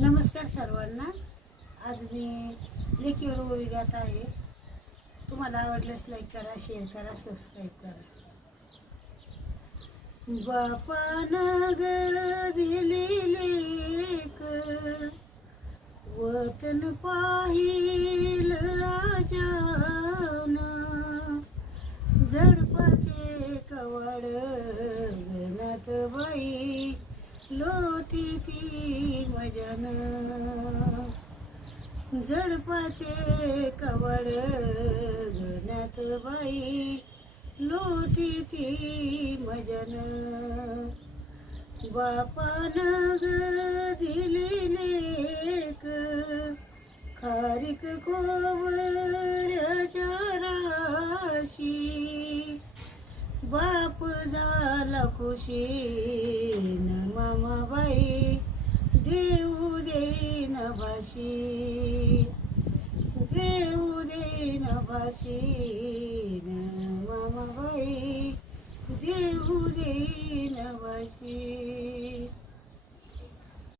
नमस्कार सर्वांना. आज मी लेकीवर ओवी गात आहे. तुम्हाला आवडल्यास लाईक करा, शेअर करा, सबस्क्राईब करा. बापानं ग दिली लेक, वतन पाहिलं आजानं, झडपाचे कवाड गणत बाई, लोटी ती मजन. झडपाचे कवड गणत बाई, लोटी ती मजन. बापानं ग दिली लेक, खारीक कोवऱ्याच्या राशी, बाप झाला खुशीन मामाबाई, देऊ देईन भाशी, देऊ देईन भाशीन मामाबाई, देऊ देईन भाशी.